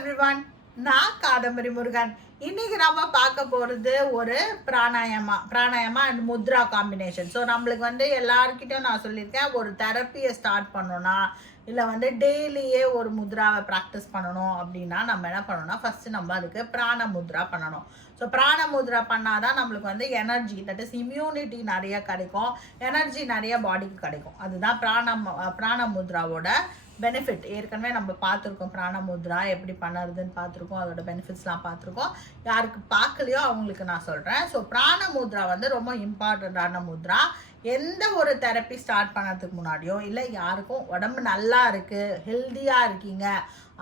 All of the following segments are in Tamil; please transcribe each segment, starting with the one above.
everyone, நான் Kadambari Murugan. இன்னைக்கு நாம பார்க்க போறது ஒரு pranayama and Mudra combination. So நம்மளுக்கு வந்து எல்லாருக்கிட்டையும் நான் சொல்லியிருக்கேன், ஒரு தெரப்பியை ஸ்டார்ட் பண்ணோன்னா இல்லை வந்து டெய்லியே ஒரு முத்ராவை ப்ராக்டிஸ் பண்ணணும் அப்படின்னா நம்ம என்ன பண்ணணும்னா ஃபஸ்ட்டு நம்ம அதுக்கு பிராண முத்ரா பண்ணணும். ஸோ பிராண முத்ரா பண்ணாதான் நம்மளுக்கு வந்து எனர்ஜி, தட் இஸ் இம்யூனிட்டி நிறைய கிடைக்கும், எனர்ஜி நிறைய பாடிக்கு கிடைக்கும். அதுதான் பிராண முத்ராவோட பெனிஃபிட். ஏற்கனவே நம்ம பார்த்துருக்கோம் பிராண முத்ரா எப்படி பண்ணுறதுன்னு பார்த்துருக்கோம், அதோட பெனிஃபிட்ஸ்லாம் பார்த்துருக்கோம். யாருக்கு பார்க்கலையோ அவங்களுக்கு நான் சொல்கிறேன். ஸோ பிராண முத்ரா வந்து ரொம்ப இம்பார்ட்டண்ட்டான முத்ரா. எந்த ஒரு தெரப்பி ஸ்டார்ட் பண்ணுறதுக்கு முன்னாடியோ இல்லை யாருக்கும் உடம்பு நல்லா இருக்குது, ஹெல்த்தியாக இருக்கீங்க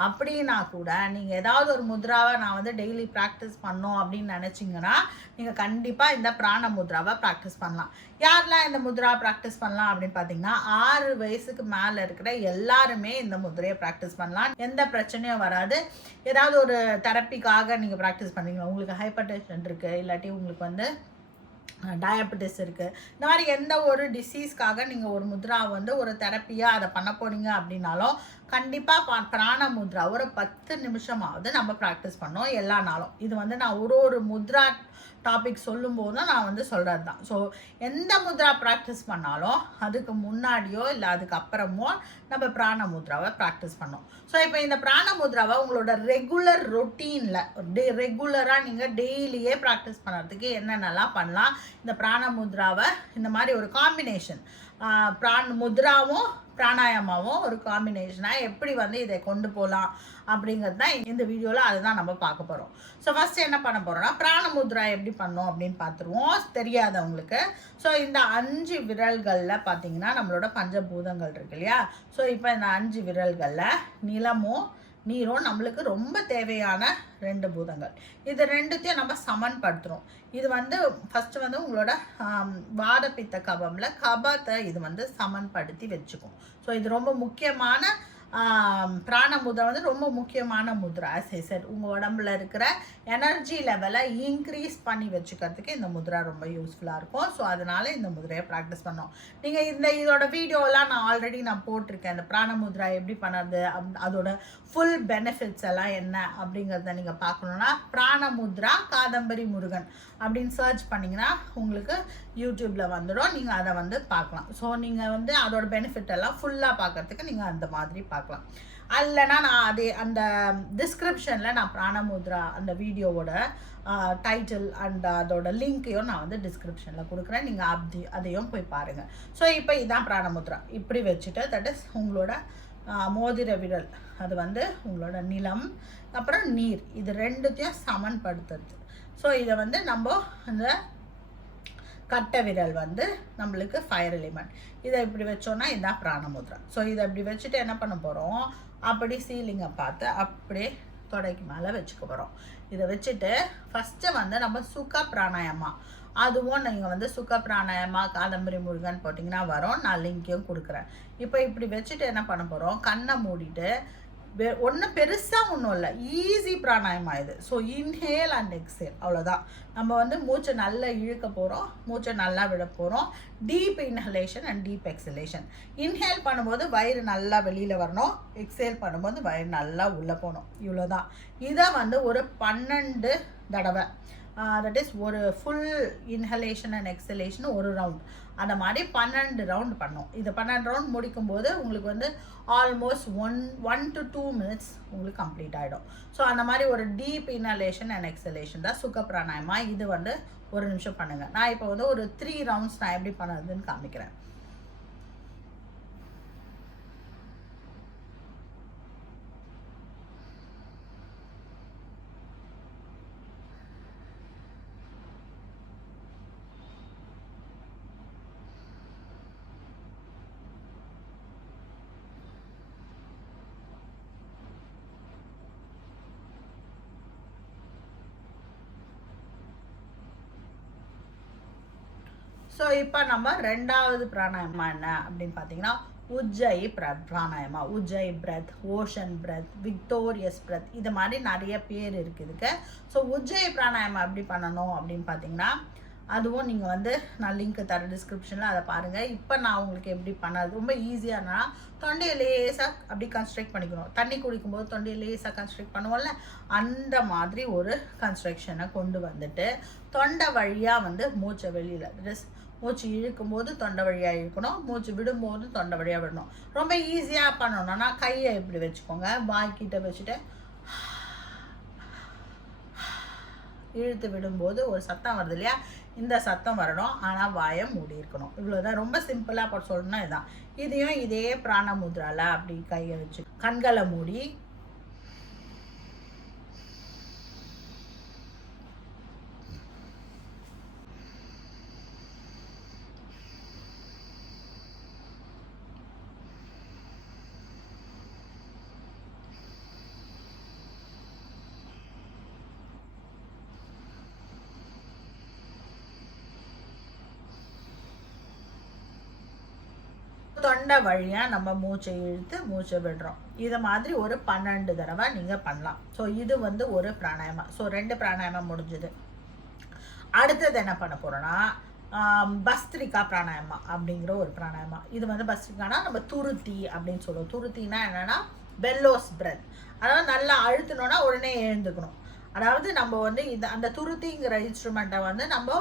அப்படின்னா கூட நீங்கள் ஏதாவது ஒரு முத்ராவை நான் வந்து டெய்லி ப்ராக்டிஸ் பண்ணோம் அப்படின்னு நினச்சிங்கன்னா நீங்கள் கண்டிப்பாக இந்த பிராண முத்ராவை ப்ராக்டிஸ் பண்ணலாம். யாரெல்லாம் இந்த முத்ரா ப்ராக்டிஸ் பண்ணலாம் அப்படின்னு பார்த்தீங்கன்னா 6 வயசுக்கு மேலே இருக்கிற எல்லாருமே இந்த முத்ரையை ப்ராக்டிஸ் பண்ணலாம். எந்த பிரச்சனையும் வராது. ஏதாவது ஒரு தெரப்பிக்காக நீங்கள் ப்ராக்டிஸ் பண்ணுறீங்களா, உங்களுக்கு ஹைப்பர் டென்ஷன் இருக்குது, இல்லாட்டி உங்களுக்கு வந்து டயபெட்டிஸ் இருக்குது, இந்த மாதிரி எந்த ஒரு டிசீஸ்க்காக நீங்கள் ஒரு முத்ரா வந்து ஒரு தெரப்பியாக அதை பண்ண போகிறீங்க அப்படின்னாலும் கண்டிப்பாக பிராண முத்ரா ஒரு 10 நிமிஷமாவது நம்ம ப்ராக்டிஸ் பண்ணோம் எல்லா நாளும். இது வந்து நான் ஒரு முத்ரா டாபிக் சொல்லும்போது தான் நான் வந்து சொல்கிறது தான். ஸோ எந்த முத்ரா ப்ராக்டிஸ் பண்ணாலும் அதுக்கு முன்னாடியோ இல்லை அதுக்கப்புறமோ நம்ம பிராண முத்ராவை ப்ராக்டிஸ் பண்ணோம். ஸோ இப்போ இந்த பிராண முத்ராவை உங்களோட ரெகுலர் ரொட்டீனில் ரெகுலராக நீங்கள் டெய்லியே ப்ராக்டிஸ் பண்ணுறதுக்கு என்னென்னலாம் பண்ணலாம், இந்த பிராண முத்ராவை இந்த மாதிரி ஒரு காம்பினேஷன் முத்ராவும் பிராணாயாமாவும் ஒரு காம்பினேஷனாக எப்படி வந்து இதை கொண்டு போகலாம் அப்படிங்கிறது தான் இந்த வீடியோவில் அதுதான் நம்ம பார்க்க போகிறோம். ஸோ ஃபஸ்ட்டு என்ன பண்ண போகிறோம்னா பிராண முத்ரா எப்படி பண்ணோம் அப்படின்னு பார்த்துருவோம் தெரியாதவங்களுக்கு. ஸோ இந்த 5 விரல்களில் பார்த்தீங்கன்னா நம்மளோட பஞ்சபூதங்கள் இருக்கு இல்லையா. ஸோ இப்போ இந்த 5 விரல்களில் நிலமும் நீரும் நம்மளுக்கு ரொம்ப தேவையான 2 பூதங்கள். இது ரெண்டுத்தையும் நம்ம சமன்படுத்துகிறோம். இது வந்து ஃபஸ்ட்டு வந்து உங்களோட வாதப்பித்த கபத்தை இது வந்து சமன்படுத்தி வச்சுக்கும். ஸோ இது ரொம்ப முக்கியமான பிராண முத்ரா வந்து ரொம்ப முக்கியமான முத்ரா. உங்கள் உடம்புல இருக்கிற எனர்ஜி லெவலை இன்க்ரீஸ் பண்ணி வச்சுக்கிறதுக்கு இந்த முத்ரா ரொம்ப யூஸ்ஃபுல்லாக இருக்கும். ஸோ அதனால் இந்த முத்ரையை ப்ராக்டிஸ் பண்ணோம். நீங்கள் இதோட வீடியோலாம் நான் ஆல்ரெடி போட்டிருக்கேன். இந்த பிராண முத்ரா எப்படி பண்ணுறது, அதோட ஃபுல் பெனிஃபிட்ஸ் எல்லாம் என்ன அப்படிங்கிறத நீங்கள் பார்க்கணுன்னா பிராண முத்ரா காதம்பரி முருகன் அப்படின்னு சர்ச் பண்ணிங்கன்னா உங்களுக்கு யூடியூப்பில் வந்துடும். நீங்கள் அதை வந்து பார்க்கலாம். ஸோ நீங்கள் வந்து அதோட பெனிஃபிட் எல்லாம் ஃபுல்லாக பார்க்குறதுக்கு நீங்கள் அந்த மாதிரி பார்க்கலாம். இல்லைனா நான் அந்த டிஸ்கிரிப்ஷனில் நான் பிராண முத்ரா அந்த வீடியோவோட டைட்டில் அண்ட் அதோட லிங்க்கையும் நான் வந்து டிஸ்கிரிப்ஷனில் கொடுக்குறேன். நீங்கள் அதையும் போய் பாருங்கள். ஸோ இப்போ இதுதான் பிராண முத்ரா. இப்படி வச்சுட்டு தட் இஸ் உங்களோட மோதிர விரல், அது வந்து உங்களோட நிலம் அப்புறம் நீர், இது ரெண்டுத்தையும் சமன்படுத்துறது. ஸோ இதை வந்து நம்ம அந்த கட்டை விரல் வந்து நம்மளுக்கு ஃபயர் எலிமெண்ட், இதை இப்படி வச்சோன்னா இதுதான் பிராண முத்ரா. ஸோ இதை இப்படி வச்சுட்டு என்ன பண்ண போகிறோம், அப்படி சீலிங்கை பார்த்து அப்படியே தொடைக்கு மேலே வச்சுக்க போகிறோம். இதை வச்சுட்டு ஃபஸ்ட்டு வந்து நம்ம சுக பிராணாயாமா, அதுவும் நீங்கள் வந்து சுக பிராணாயாமா காதம்பரி முருகன் போட்டிங்கன்னா வரும். நான் லிங்க்கையும் கொடுக்குறேன். இப்போ இப்படி வச்சுட்டு என்ன பண்ண போகிறோம், கண்ணை மூடிட்டு ஒன்றும் பெருசாக ஒன்றும் இல்லை, ஈஸி பிராணாயமா இது. ஸோ இன்ஹேல் அண்ட் எக்ஸேல், அவ்வளோதான். நம்ம வந்து மூச்சை நல்லா இழுக்க போகிறோம், மூச்சை நல்லா விட போகிறோம். Deep inhalation and deep exhalation. Inhale பண்ணும்போது வயிறு நல்லா வெளியில் வரணும், எக்ஸேல் பண்ணும்போது வயிறு நல்லா உள்ளே போகணும். இவ்வளோதான். இதை வந்து ஒரு 12 தடவை, தட் இஸ் ஒரு ஃபுல் இன்ஹலேஷன் அண்ட் எக்ஸலேஷன் ஒரு ரவுண்ட், அந்த மாதிரி 12 ரவுண்ட் பண்ணோம். இதை 12 ரவுண்ட் முடிக்கும்போது உங்களுக்கு வந்து ஆல்மோஸ்ட் 1 to 2 minutes உங்களுக்கு கம்ப்ளீட் ஆகிடும். ஸோ அந்த மாதிரி ஒரு டீப் இன்ஹலேஷன் அண்ட் எக்ஸலேஷன் தான் சுக பிராணாயமா. இது வந்து 1 நிமிஷம் பண்ணுங்கள். நான் இப்போ வந்து ஒரு 3 ரவுண்ட்ஸ் நான் எப்படி பண்ணுறதுன்னு காமிக்கிறேன். ஸோ இப்போ நம்ம 2வது பிராணாயமா என்ன அப்படின்னு பார்த்தீங்கன்னா Ujjayi pranayama. Ujjayi breath, ocean breath, victorious breath, இது மாதிரி நிறைய பேர் இருக்குது இதுக்கு. ஸோ உஜ்ஜயி பிராணாயமா எப்படி பண்ணணும் அப்படின்னு பார்த்தீங்கன்னா அதுவும் நீங்கள் வந்து நான் லிங்க் தர டிஸ்கிரிப்ஷனில் அதை பாருங்கள். இப்போ நான் உங்களுக்கு எப்படி பண்ணாது ரொம்ப ஈஸியானா தொண்டையை லேசாக அப்படி கன்ஸ்ட்ரக்ட் பண்ணிக்கணும். தண்ணி குடிக்கும்போது தொண்டையை லேசாக கன்ஸ்ட்ரக்ட் பண்ணுவோம்ல, அந்த மாதிரி ஒரு கன்ஸ்ட்ரக்ஷனை கொண்டு வந்துட்டு தொண்டை வழியாக வந்து மூச்சை வெளியில் மூச்சு இழுக்கும்போது தொண்டை வழியாக இழுக்கணும், மூச்சு விடும்போது தொண்டை வழியாக விடணும். ரொம்ப ஈஸியாக பண்ணணும்னா கையை இப்படி வச்சுக்கோங்க, வாய்க்கிட்ட வச்சுட்டு இழுத்து விடும்போது ஒரு சத்தம் வருது இல்லையா, இந்த சத்தம் வரணும். ஆனால் வாயை மூடி இருக்கணும். இவ்வளோதான். ரொம்ப சிம்பிளாக இப்போ சொல்லணும்னா இதுதான். இதையும் இதே பிராண முத்ரால அப்படி கையை வச்சு கண்களை மூடி தொண்டை வழியாக நம்ம மூச்சை இழுத்து மூச்சை விடுறோம். இதை மாதிரி ஒரு 12 தடவை நீங்கள் பண்ணலாம். ஸோ இது வந்து ஒரு பிராணாயமா. ஸோ 2 பிராணாயமா முடிஞ்சுது. அடுத்தது என்ன பண்ண போகிறோன்னா பஸ்திரிகா பிராணாயமா அப்படிங்கிற ஒரு பிராணாயமா. இது வந்து பஸ்திரிகானா நம்ம துருத்தி அப்படின்னு சொல்லுவோம். துருத்தினா என்னென்னா பெல்லோஸ் பிரெத். அதாவது நல்லா அழுத்தினோன்னா உடனே எழுந்துக்கணும். அதாவது நம்ம வந்து அந்த துருத்திங்கிற இன்ஸ்ட்ருமெண்ட்டை வந்து நம்ம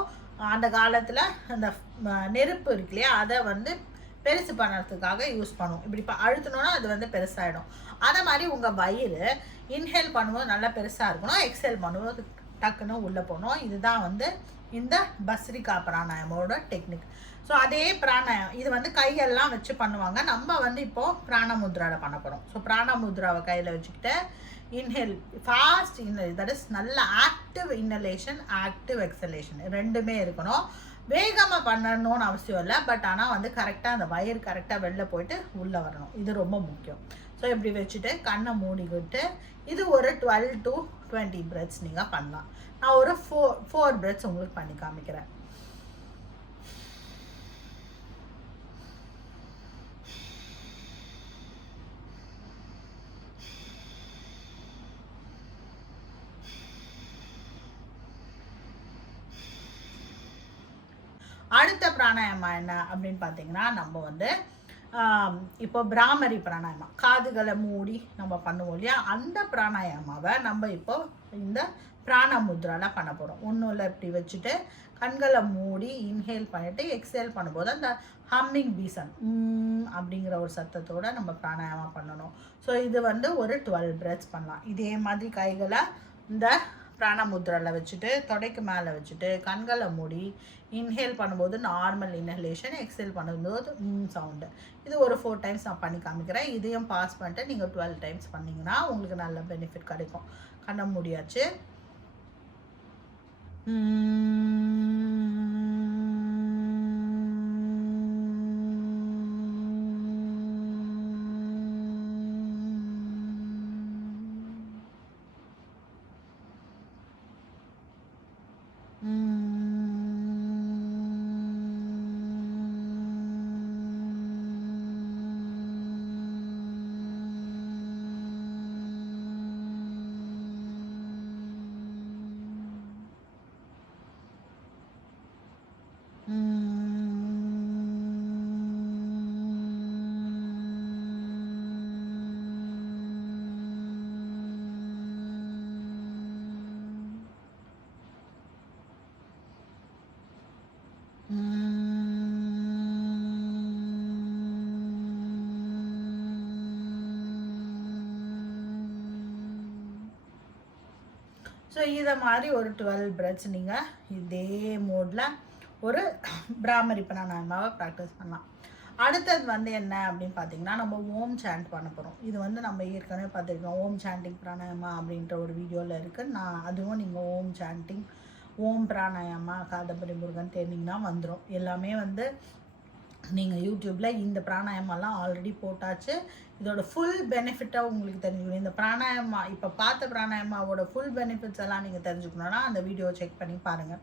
அந்த காலத்தில் அந்த நெருப்பு இருக்கு இல்லையா, அதை வந்து பெருசு பண்ணுறதுக்காக யூஸ் பண்ணுவோம். இப்படி அழுத்தினோன்னா அது வந்து பெருசாகிடும். அதே மாதிரி உங்கள் வயிறு இன்ஹேல் பண்ணும்போது நல்லா பெருசாக இருக்கணும், எக்ஸேல் பண்ணும்போது டக்குன்னு உள்ளே போகணும். இதுதான் வந்து இந்த பஸ்ரிகா பிராணாயமோட டெக்னிக். ஸோ அதே பிராணாயம் இது வந்து கையெல்லாம் வச்சு பண்ணுவாங்க. நம்ம வந்து இப்போது பிராண முத்ராவில் பண்ண போகிறோம். ஸோ பிராண முத்ராவை கையில் வச்சுக்கிட்டு inhale, fast inhale, that is நல்ல ஆக்டிவ் இன்ஹலேஷன், ஆக்டிவ் எக்ஸலேஷன் ரெண்டுமே இருக்கணும். வேகமாக பண்ணணும்னு அவசியம் இல்லை, பட் ஆனால் வந்து கரெக்டாக அந்த வயிறு கரெக்டாக வெளில போயிட்டு உள்ளே வரணும். இது ரொம்ப முக்கியம். ஸோ இப்படி வச்சுட்டு கண்ணை மூடிக்கிட்டு இது ஒரு 12 to 20 breaths நீங்கள் பண்ணலாம். நான் ஒரு 4 breaths உங்களுக்கு பண்ணி காமிக்கிறேன். அடுத்த பிராணாயமா என்ன அப்படின்னு பார்த்தீங்கன்னா, நம்ம வந்து இப்போ பிராமரி பிராணாயமா காதுகளை மூடி நம்ம பண்ணுவோம் இல்லையா, அந்த பிராணாயமாவை நம்ம இப்போ இந்த பிராண முத்ரால பண்ண போகிறோம். ஒன்றும் இல்லை, இப்படி வச்சுட்டு கண்களை மூடி இன்ஹேல் பண்ணிவிட்டு எக்ஸேல் பண்ணும்போது அந்த ஹம்மிங் பீசன் அப்படிங்கிற ஒரு சத்தத்தோடு நம்ம பிராணாயமா பண்ணணும். ஸோ இது வந்து ஒரு 12 breaths பண்ணலாம். இதே மாதிரி கைகளை இந்த பிராண முத்ரால வச்சுட்டு தொடைக்கு மேலே வச்சுட்டு கண்களை மூடி இன்ஹேல் பண்ணும்போது நார்மல் இன்ஹலேஷன், எக்ஸேல் பண்ணும்போது சவுண்டு. இது ஒரு 4 times நான் பண்ணி காமிக்கிறேன். இதையும் பாஸ் பண்ணிட்டு நீங்கள் 12 times பண்ணிங்கன்னா உங்களுக்கு நல்ல பெனிஃபிட் கிடைக்கும். கண்ணை மூடியாச்சு. ஸோ இதை மாதிரி ஒரு 12 breaths நீங்கள் இதே மோடில் ஒரு பிராமரி பிராணாயமாவை ப்ராக்டிஸ் பண்ணலாம். அடுத்தது வந்து என்ன அப்படின்னு பார்த்தீங்கன்னா, நம்ம ஓம் சாண்ட் பண்ண போகிறோம். இது வந்து நம்ம ஏற்கனவே பார்த்துருக்கோம். ஓம் சாண்டிங் பிராணாயமா அப்படின்ற ஒரு வீடியோவில் இருக்குது. நான் அதுவும் நீங்கள் ஓம் சாண்டிங், ஓம் பிராணாயமா காதம்பரி முருகன் தேர்ந்தீங்கன்னா வந்துடும். எல்லாமே வந்து நீங்கள் யூடியூப்பில் இந்த பிராணாயமெல்லாம் ஆல்ரெடி போட்டாச்சு. இதோட ஃபுல் பெனிஃபிட்டாக உங்களுக்கு தெரிஞ்சுக்கணும். இந்த பிராணாயமா இப்போ பார்த்த பிராணாயமாவோட ஃபுல் பெனிஃபிட்ஸ் எல்லாம் நீங்கள் தெரிஞ்சுக்கணுன்னா அந்த வீடியோ செக் பண்ணி பாருங்கள்.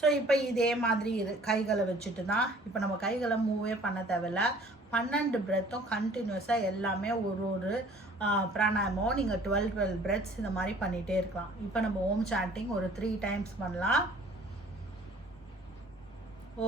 ஸோ இப்போ இதே மாதிரி கைகளை வச்சுட்டு தான் இப்போ நம்ம கைகளை மூவே பண்ண தேவையில்ல. 12 breaths கண்டினியூஸாக எல்லாமே ஒரு பிராணாயமம் நீங்கள் 12 breaths இந்த மாதிரி பண்ணிகிட்டே இருக்கலாம். இப்போ நம்ம ஓம் சாண்டிங் ஒரு 3 times பண்ணலாம். ஸோ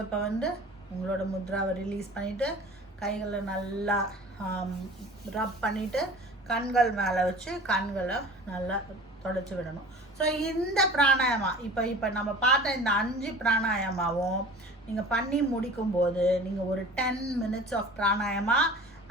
இப்போ வந்து உங்களோட முத்ராவை ரிலீஸ் பண்ணிவிட்டு கைகளை நல்லா ரப் பண்ணிவிட்டு கண்கள் மேலே வச்சு கண்களை நல்லா தொடச்சி விடணும். ஸோ இந்த பிராணாயமா இப்போ நம்ம பார்த்த இந்த 5 பிராணாயமாவும் நீங்கள் பண்ணி முடிக்கும்போது நீங்கள் ஒரு 10 minutes of pranayama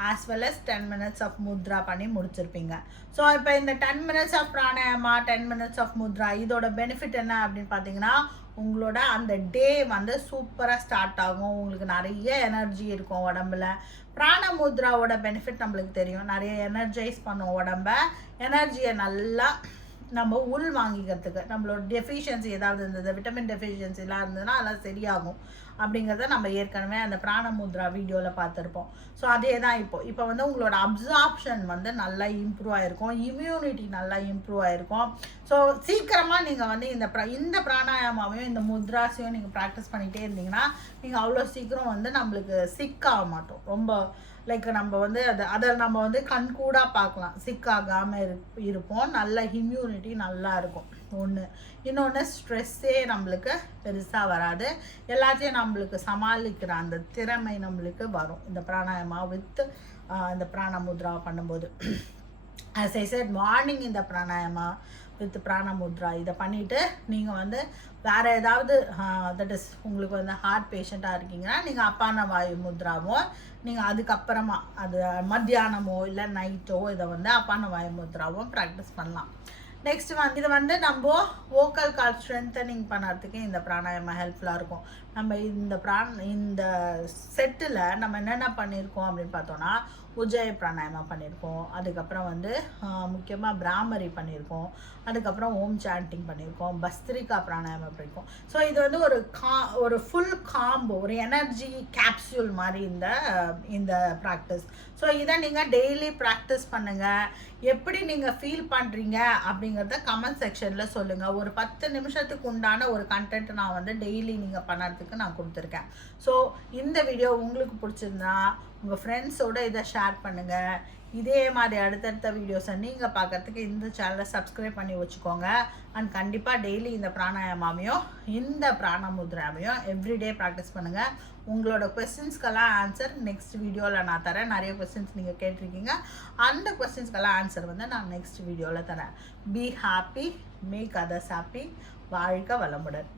as well as 10 minutes of mudra பண்ணி முடிச்சிருப்பீங்க. ஸோ இப்போ இந்த 10 minutes of pranayama 10 minutes of mudra இதோட பெனிஃபிட் என்ன அப்படின்னு பார்த்தீங்கன்னா, உங்களோட அந்த டே வந்து சூப்பராக ஸ்டார்ட் ஆகும். உங்களுக்கு நிறைய எனர்ஜி இருக்கும் உடம்புல. பிராண முத்ராவோட பெனிஃபிட் நம்மளுக்கு தெரியும், நிறைய எனர்ஜைஸ் பண்ணும் உடம்ப. எனர்ஜியை நல்லா நம்ம உள் வாங்கிக்கிறதுக்கு, நம்மளோட டெஃபிஷியன்சி ஏதாவது இருந்தது, விட்டமின் டெஃபிஷியன்சிலாம் இருந்ததுன்னா அதெல்லாம் சரியாகும் அப்படிங்கிறத நம்ம ஏற்கனவே அந்த பிராண முத்ரா வீடியோவில் பார்த்துருப்போம். ஸோ அதே தான் இப்போ வந்து உங்களோட அப்சார்ப்ஷன் வந்து நல்லா இம்ப்ரூவ் ஆகிருக்கும், இம்யூனிட்டி நல்லா இம்ப்ரூவ் ஆகிருக்கும். ஸோ சீக்கிரமாக நீங்கள் வந்து இந்த பிராணாயாமாவையும் இந்த முத்ராஸையும் நீங்கள் ப்ராக்டிஸ் பண்ணிகிட்டே இருந்தீங்கன்னா நீங்கள் அவ்வளோ சீக்கிரம் வந்து நம்மளுக்கு சிக் ஆக மாட்டோம். ரொம்ப லைக் நம்ம வந்து அதை நம்ம வந்து கண்கூடாக பார்க்கலாம், சிக் ஆகாமல் இருப்போம். நல்ல இம்யூனிட்டி நல்லா இருக்கும் ஒன்று. இன்னொன்று ஸ்ட்ரெஸ்ஸே நம்மளுக்கு பெருசாக வராது. எல்லாத்தையும் நம்மளுக்கு சமாளிக்கிற அந்த திறமை நம்மளுக்கு வரும் இந்த பிராணாயமா வித் இந்த பிராண முத்ரா பண்ணும்போது. as I said, மார்னிங் இந்த பிராணாயமா வித் பிராண முத்ரா இதை பண்ணிவிட்டு நீங்கள் வந்து வேறு ஏதாவது தட் இஸ் உங்களுக்கு வந்து ஹார்ட் பேஷண்ட்டாக இருக்கீங்கன்னா நீங்கள் அப்பான வாயு முத்ராவோ நீங்கள் அதுக்கப்புறமா அது மத்தியானமோ இல்லை நைட்டோ இதை வந்து அப்பான வாயு முத்ராவோ ப்ராக்டிஸ் பண்ணலாம். நெக்ஸ்ட் வந்து இது வந்து நம்ம வோக்கல் கார்ட் ஸ்ட்ரென்தனிங் பண்ணுறதுக்கு இந்த பிராணாயமா ஹெல்ப்ஃபுல்லாக இருக்கும். நம்ம இந்த செட்டில் நம்ம என்னென்ன பண்ணியிருக்கோம் அப்படின்னு பார்த்தோன்னா, உஜ்ஜாயி பிராணாயமா பண்ணியிருக்கோம், அதுக்கப்புறம் வந்து முக்கியமாக பிராமரி பண்ணியிருக்கோம், அதுக்கப்புறம் ஓம் சாண்டிங் பண்ணியிருக்கோம், பஸ்திரிகா பிராணாயமா பண்ணியிருக்கோம். ஸோ இது வந்து ஒரு ஃபுல் காம்போ, ஒரு எனர்ஜி கேப்சூல் மாதிரி இந்த ப்ராக்டிஸ். ஸோ இதை நீங்கள் டெய்லி ப்ராக்டிஸ் பண்ணுங்கள். எப்படி நீங்கள் ஃபீல் பண்ணுறீங்க அப்படிங்கிறத கமெண்ட் செக்ஷனில் சொல்லுங்கள். ஒரு 10 நிமிஷத்துக்கு உண்டான ஒரு கண்டென்ட் நான் வந்து டெய்லி நீங்கள் பண்ணுறதுக்கு நான் கொடுத்துருக்கேன். ஸோ இந்த வீடியோ உங்களுக்கு பிடிச்சிருந்தா உங்கள் ஃப்ரெண்ட்ஸோடு இதை ஷேர் பண்ணுங்கள். இதே மாதிரி அடுத்தடுத்த வீடியோஸை நீங்கள் பார்க்குறதுக்கு இந்த சேனலை சப்ஸ்கிரைப் பண்ணி வச்சுக்கோங்க. அண்ட் கண்டிப்பாக டெய்லி இந்த பிராணாயாமாவையும் இந்த பிராண முத்ராவையும் எவ்ரிடே ப்ராக்டிஸ் பண்ணுங்கள். உங்களோட கொஸ்டின்ஸ்க்கெல்லாம் ஆன்சர் நெக்ஸ்ட் வீடியோவில் நான் தரேன். நிறைய கொஸ்டின்ஸ் நீங்கள் கேட்டிருக்கீங்க, அந்த கொஸ்டின்ஸ்க்கெல்லாம் ஆன்சர் வந்து நான் நெக்ஸ்ட் வீடியோவில் தரேன். Be happy, make others happy. வாழ்க வளமுடன்.